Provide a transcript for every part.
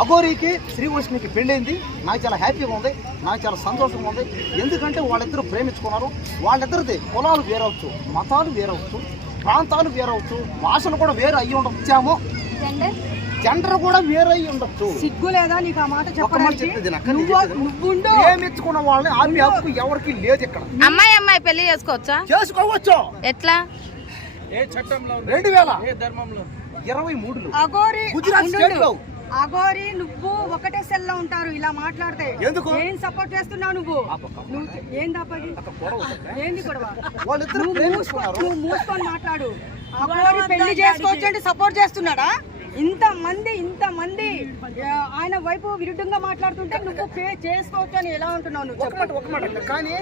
అఘోరికి శ్రీకృష్ణునికి పెళ్ళైంది. నాకు చాలా హ్యాపీగా ఉంది. నాకు చాలా సంతోషంగా ఉంది. ఎందుకంటే వాళ్ళిద్దరూ ప్రేమించుకున్నారు. వాళ్ళిద్దరిది కులాలు వేరవచ్చు మతాలు వేరవచ్చు ప్రాంతాలు వేరవచ్చు భాషలు కూడా వేరు అయ్యి ఉండొచ్చామో జెండర్ కూడా వేరు అయ్యి ఉండొచ్చు. సిగ్గు లేదా నీకు ఆ మాట ప్రేమించుకున్న వాళ్ళని ఆమె హక్కు ఎవరికి లేదు ఇక్కడ. అమ్మాయి అమ్మాయి పెళ్ళి చేసుకోవచ్చా? చేసుకోవచ్చు. ఎట్లా? రెండు వేల. ఇరవై మూడులో. అగోరి గుజరాత్ ఉండు, స్టేట్లో. అగోరి నువ్వు ఒకటే సెల్లో ఉంటారు ఇలా మాట్లాడితే. ఎందుకు? ఏం సపోర్ట్ చేస్తున్నావు నువ్వు? నువ్వు ఏం తప్పది ఏంది గొడవ? వాళ్ళిద్దరు నువ్వు మూసుకో ప్రేమించుకున్నారు. నువ్వు మూసుకొని మాట్లాడు. అగోరి పెళ్ళి చేసుకోవచ్చు అంటే సపోర్ట్ చేస్తున్నాడా? ఇంత మంది ఇంత మంది ఆ, ఆయన వైపు విరుద్ధంగా మాట్లాడుతుంటే నువ్వు పే- చేసుకోవచ్చు అని ఎలా ఉంటున్నావు నువ్వు? చెప్పు. కానీ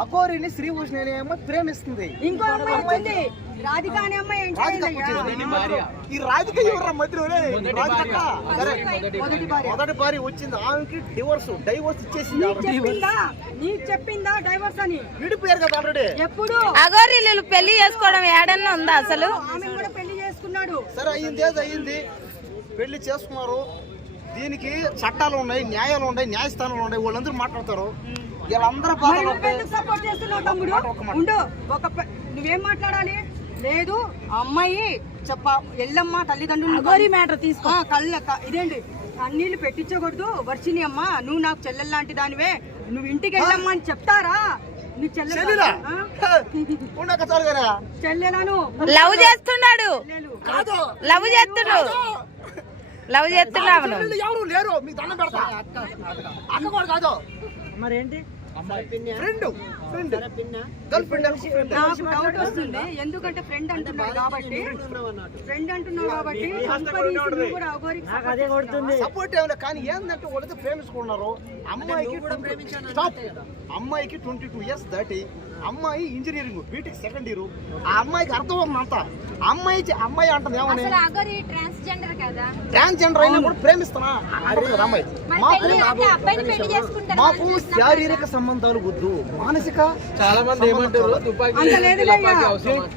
అఘోరిని శ్రీభూషణి ఏమో ప్రేమిస్తుంది. ఇంకో అమ్మాయి రాధిక అనే అమ్మాయి? ఈ రాధిక ఎవరు మధ్యలోనే మొదటి భార్య. మొదటి భార్య. వచ్చింది. ఆమెకి డివోర్స్ డైవోర్స్ ఇచ్చేసింది చెప్పిందా? నీకు చెప్పిందా డైవర్స్ అని? విడిపోయారు కదా ఆల్రెడీ. ఎప్పుడు? అగోరీలు పెళ్ళి చేసుకోవడం ఏడన్నా ఉందా అసలు? ఆమె కూడా పెళ్ళి చేసుకున్నాడు. సరే అయ్యింది ఏది అయ్యింది. పెళ్ళి చేసుకున్నారు. దీనికి చట్టాలు ఉన్నాయి న్యాయాలు ఉన్నాయి న్యాయస్థానాలు ఉన్నాయి. వాళ్ళందరూ మాట్లాడతారు. వీళ్ళందరూ సపోర్ట్ చేస్తున్నావు తమ్ముడు? ఉండు. ఒక పె- నువ్వేం మాట్లాడాలి? లేదు అమ్మాయి చెప్ప ఎల్లమ్మ తల్లిదండ్రులు గోరి మ్యాటర్ తీసుకో. కళ్ళ ఇదేంటి? కన్నీళ్ళు పెట్టించకూడదు వర్షిని అమ్మ నువ్వు నాకు చెల్లెలు లాంటి దానివే. నువ్వు ఇంటికి వెళ్ళమ్మా అని చెప్తారా? చెల్లెలను లవ్ చేస్తున్నాడు. లవ్ చేస్తున్నాడు. లవ్ చేస్తున్నావు ఎవరు లేరు? మీకు దండం పెడతా. అక్క కాదు. మరేంటి? ఫ్రెండ్. ఫ్రెండ్. గర్ల్ ఫ్రెండ్ నాకు డౌట్ వస్తుంది. ఎందుకంటే ఫ్రెండ్ అంటున్నాడు కాబట్టి. ఫ్రెండ్ అంటున్నావు కాబట్టి సపోర్ట్ ఏమైనా కానీ ఏంటంటే వాళ్ళతో ప్రేమించుకున్నారు. అమ్మాయికి అమ్మాయికి ట్వంటీ టూ ఇయర్స్ దాటి అమ్మాయి ఇంజనీరింగ్ బీటెక్ సెకండ్ ఇయర్ ఆ అమ్మాయికి అర్థం అవుతుంది అంతా. అమ్మాయి అమ్మాయి అంటుంది ఏమని ట్రాన్స్జెండర్ కదా? ట్రాన్స్జెండర్ అయినా కూడా అమ్మాయి. మరి మాకు పెళ్ళి అంటే అబ్బాయిని పెళ్ళి చేసుకుంటారు మాకు శారీరక సంబంధాలు వద్దు. మానసిక చాలా మంది ఏమంటారు? అంత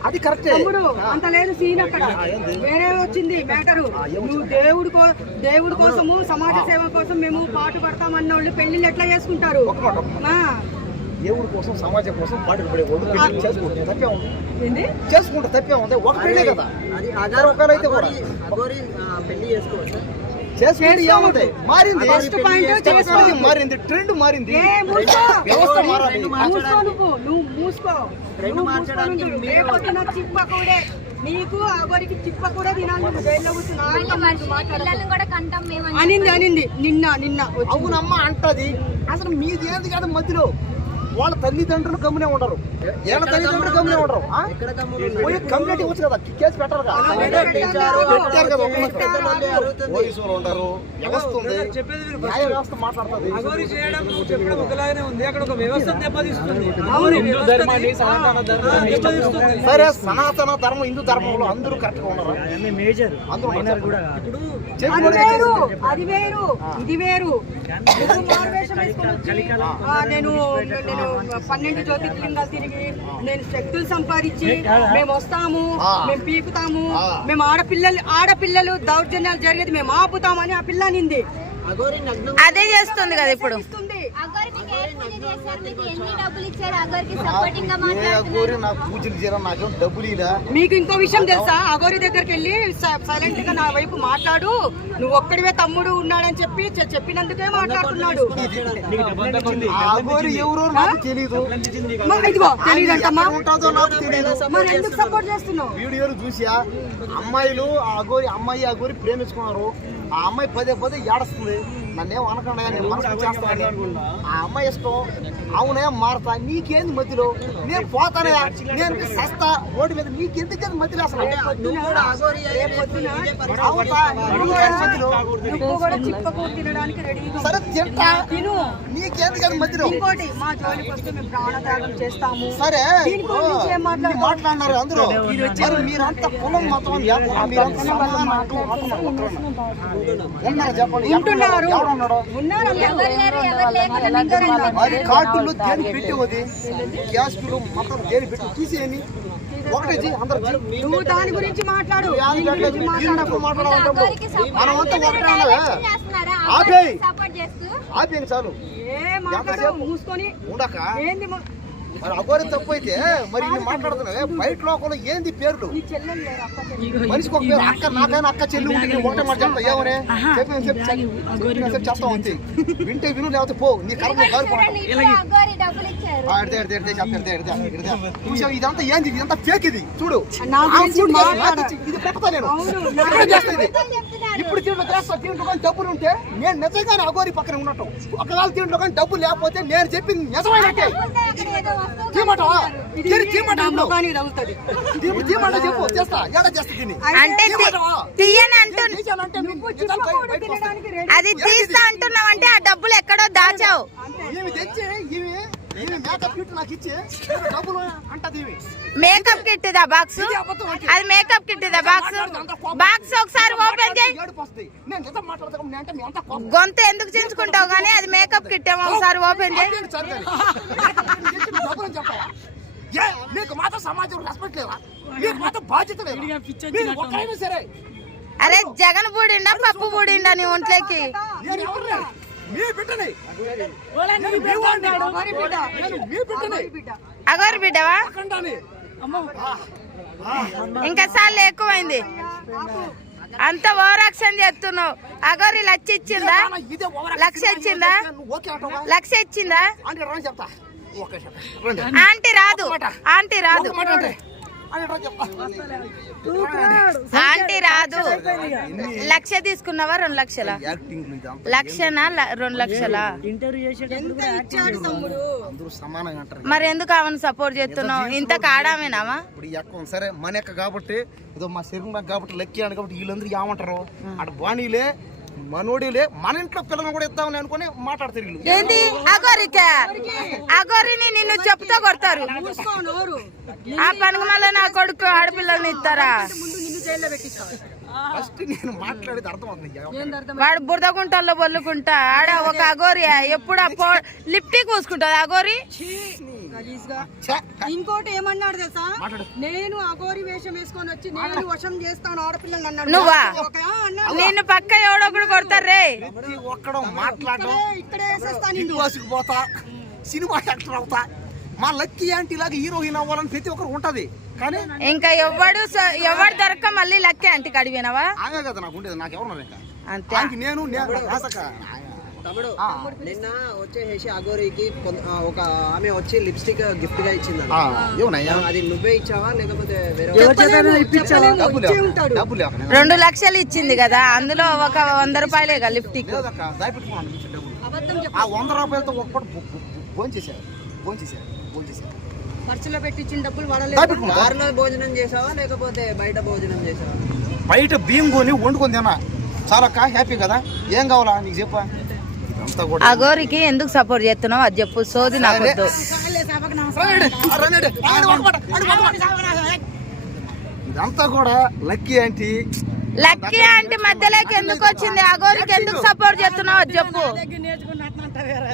అది కరెక్టే తమ్ముడు అంత లేదు సీన్ అక్కడ. వేరే వచ్చింది మ్యాటరు నువ్వు దేవుడు దేవుడి కోసము సమాజ సేవ కోసం మేము పాటు పడతామన్న వాళ్ళు పెళ్ళిళ్ళు ఎట్లా చేసుకుంటారు? ఆ, దేవుడి కోసం సమాజం కోసం పాటలు పడే వాళ్ళు పెళ్ళి చేసుకుంటారు తప్పే ఉంది. తప్పే ఉంది. ఒక పెళ్ళే కదా. ఒకరైతే కూడా. పెళ్ళి చేసుకోవచ్చు? చేసుకుంటే మారింది. మారింది ట్రెండ్ మారింది. వ్యవస్థ మారాలి. నువ్వు మూసుకో నీకు తినాలి జైల్లో. పిల్లల్ని కూడా కంటాం మేము అని అనింది అనింది. నిన్న నిన్న అవునమ్మ అంటది. అసలు మీది ఏంది కాదు మధ్యలో? వాళ్ళ తల్లిదండ్రులు గమ్మునే ఉండరు. వీళ్ళ తల్లిదండ్రులు గమ్మునే ఉండరు? పోయి కంప్లైంట్ ఇవ్వచ్చు కదా కేసు పెట్టరు పెట్టారు. కదా ఉండరు వ్యవస్థ ఉంది. న్యాయ వ్యవస్థ మాట్లాడుతుంది సరే సనాతన ధర్మం హిందూ ధర్మంలో అందరూ కరెక్ట్గా ఉన్నారు? మేజర్ అందరూ కూడా ఇప్పుడు అది వేరు అది వేరు ఇది వేరు. నేను నేను పన్నెండు జ్యోతిర్లింగాలు తిరిగి నేను శక్తులు సంపాదించి మేము వస్తాము. మేము పీకుతాము. మేము ఆడపిల్లలు ఆడపిల్లలు దౌర్జన్యాలు జరిగేది మేము ఆపుతామని ఆ పిల్ల నింది అదే చేస్తుంది కదా ఇప్పుడు. అగౌరి మీకు ఇంకో విషయం తెలుసా? అగోరి దగ్గరికి వెళ్ళి సైలెంట్గా నా వైపు మాట్లాడు. నువ్వు ఒక్కడివే తమ్ముడు ఉన్నాడని చెప్పి చె- చెప్పినందుకే మాట్లాడుతున్నాడు. ఎందుకు సపోర్ట్ చేస్తున్నావు? వీడియోలు చూసా అమ్మాయిలు ఆ గోరి అమ్మాయి ఆ గోరి ప్రేమించుకున్నారు. ఆ అమ్మాయి పదే పదే ఏడుస్తుంది. నన్నేం అనకుండా నేను మనసు ఆ అమ్మాయి ఇష్టం. అవునే మారతా నీకేంది మధ్యలో? నేను పోతానే నేను సస్తా రోడ్డు మీద నీకెందుకు మధ్యలో అసలు? నీకేంది సరే తింటా. తిను. నీకెందుకు మధ్యలో? ఇంకోటి మా జోలికి వస్తే మేము ప్రాణత్యాగం చేస్తాము. సరే? మాట్లాడినారు అందరూ. మరి మీరంతా కులం మతం మీరంతా. ఉన్నారు చెప్పండి. ఉంటున్నారు. ఎవరు ఉన్నాడు. ఉన్నారు ఎవరు లేరు? ఎవరు లేకుండా మరి కార్డులు దేని పెట్టేది గ్యాస్లు మొత్తం దేని పెట్టి ఒకటే అందరూ. నువ్వు దాని గురించి మాట్లాడు. దీని ఒకటే? ఆపేయ్. ఆపేయండి చాలు? మూసుకొని. ఉండక. మరి అగోరి తప్పు అయితే మరి ఇన్ని మాట్లాడుతున్నావే బయట లోకంలో ఏంది పేర్లు? నీ చెల్లెలు లేరు అక్క చెల్లెలు. మనిషికి ఒక పేరు అక్క నాకైనా అక్క చెల్లి ఉంటుంది ఒకటే మాట చెప్తా ఏమని? సేపు చెప్తాం అంతే. వింటే విను లేకపోతే పో నీ కర్మ చూసావు ఇదంతా ఏంది ఇది ఇదంతా ఫేక్ ఇది. చూడు. ఇది పెడతా నేను. చేస్తా. ఇప్పుడు దీంట్లో చేస్తా దీంట్లో కానీ డబ్బులు ఉంటే నేను నిజంగానే అగోరి పక్కన ఉన్నట్టు. ఒకవేళ దీంట్లో కానీ డబ్బులు లేకపోతే నేను చెప్పింది నిజమైనట్టే. చెప్పు చేస్తా చేస్తా దీన్ని అంటే? తీయని అది తీస్తా అంటున్నావు అంటే ఆ డబ్బులు ఎక్కడో దాచావు. తెచ్చి మేకప్ కిట్ నాకు ఇచ్చి. డబ్బులు అంటది ఈమె మేకప్ కిట్ దా బాక్స్. అది మేకప్ కిట్ దా బాక్స్ బాక్స్ ఒకసారి ఓపెన్ చేయి. గొంతు ఎందుకు చించుకుంటావు కానీ అది మేకప్ కిట్ ఏమో ఒకసారి ఓపెన్ చేయి. మీకు మాత్రం సమాజం రెస్పెక్ట్ మీకు మాత్రం బాధ్యత లేదా? సరే. అరే జగన్ బూడిండా పప్పు బూడిండా నీ ఒంట్లోకి? మీ బిడ్డని. బిడ్డని. అగోరి బిడ్డవా? ఇంకా సార్లు ఎక్కువైంది. అంత ఓవరాక్షన్ చేస్తున్నావు. అగోరి లక్ష ఇచ్చిందా? ఇదే ఓవర్ లక్ష ఇచ్చిందా? నువ్వు ఓకే అంటావా? లక్ష ఇచ్చిందా? ఆంటీ రాదు. ఆంటీ రాదు. ఆంటీ రాదు. లక్ష తీసుకున్నావా? రెండు లక్షల? లక్షనా? ల- రెండు లక్షలా? మరి ఎందుకు ఆమెను సపోర్ట్ చేస్తున్నావు? ఇంత కాడామేనామా సరే మన అక్క కాబట్టి ఏదో మా శరీరం కాబట్టి లక్కీ కాబట్టి వీళ్ళందరూ ఏమంటారు? అటు బాణీలే మనోడిలే మన ఇంట్లో పిల్లలు కూడా ఇద్దామని అనుకుని మాట్లాడతారు వీళ్ళు ఏంటి అగోరికే అగోరిని నిన్ను చెప్తా కొడతారు. ఆ మళ్ళీ నా కొడుకు ఆడపిల్లల్ని ఇస్తారా? ముందు నిన్ను జైల్లో పెట్టిస్తావు ఫస్ట్ నేను మాట్లాడేది అర్థం అవుతుంది ఏంది అర్థం వాడు బురదగుంటల్లో బొల్లుకుంటా. ఆడ ఒక అగోరి ఎప్పుడు ఆ పో లిఫ్టీ కూసుకుంటది అగోరి ఇంకోటి ఏమన్నాడు తెలుసా? మాట్లాడు. నేను అఘోరి వేషం వేసుకొని వచ్చి నేను వశం చేస్తాను ఆడపిల్లలు అన్నాడు. నువ్వా? నిన్ను పక్క ఎవడొకడు కొడతారు రే. ప్రతి ఒక్కడు మాట్లాడడం ఇక్కడే ఇక్కడే వేసేస్తా బిగ్ నిన్ను. బాస్కి పోతా. సినిమా యాక్టర్ అవుతా. మా లక్కీ ఆంటీ లాగా హీరోయిన్ అవ్వాలని ప్రతి ఒక్కరు ఉంటది. కానీ ఇంకా ఎవడు ఎవడు దొరక్క మళ్ళీ లక్కే అంటికి అడిగినావా ఆగే కదా నాకు ఉండేది. నాకు ఎవరు ఇంకా? అంతే. నేను నేను తమ్ముడు నిన్న వచ్చేసేసి అగోరికి ఒక ఆమె వచ్చి లిప్స్టిక్ గిఫ్ట్గా ఇచ్చింది అది నువ్వే ఇచ్చావా లేకపోతే రెండు లక్షలు ఇచ్చింది కదా అందులో ఒక వంద రూపాయలే కదా ఆ వంద రూపాయలతో ఒక్కటి భోంచేశారు భోంచేశారు భోంచేశారు ఖర్చులో పెట్టించిన డబ్బులు పడలేదు దాచిపెట్టుకున్నా కారులో భోజనం చేసావా లేకపోతే బయట భోజనం చేసావా బయట బియ్యం కొని వండుకొని తిన్నా. చాలా హ్యాపీ కదా? ఏం కావాలా? నీకు చెప్పా. అగోరికి ఎందుకు సపోర్ట్ చేస్తున్నావు? అది చెప్పు సోది. ఇదంతా కూడా లక్కీ ఆంటీ. లక్కీ అంటే మధ్యలోకి ఎందుకు వచ్చింది? అగోరికి ఎందుకు సపోర్ట్ చేస్తున్నావు? అది చెప్పు.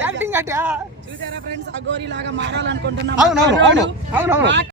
యాక్టింగ్ అంటే చూసారా ఫ్రెండ్స్ అఘోరి లాగా మారాలనుకుంటున్నాం.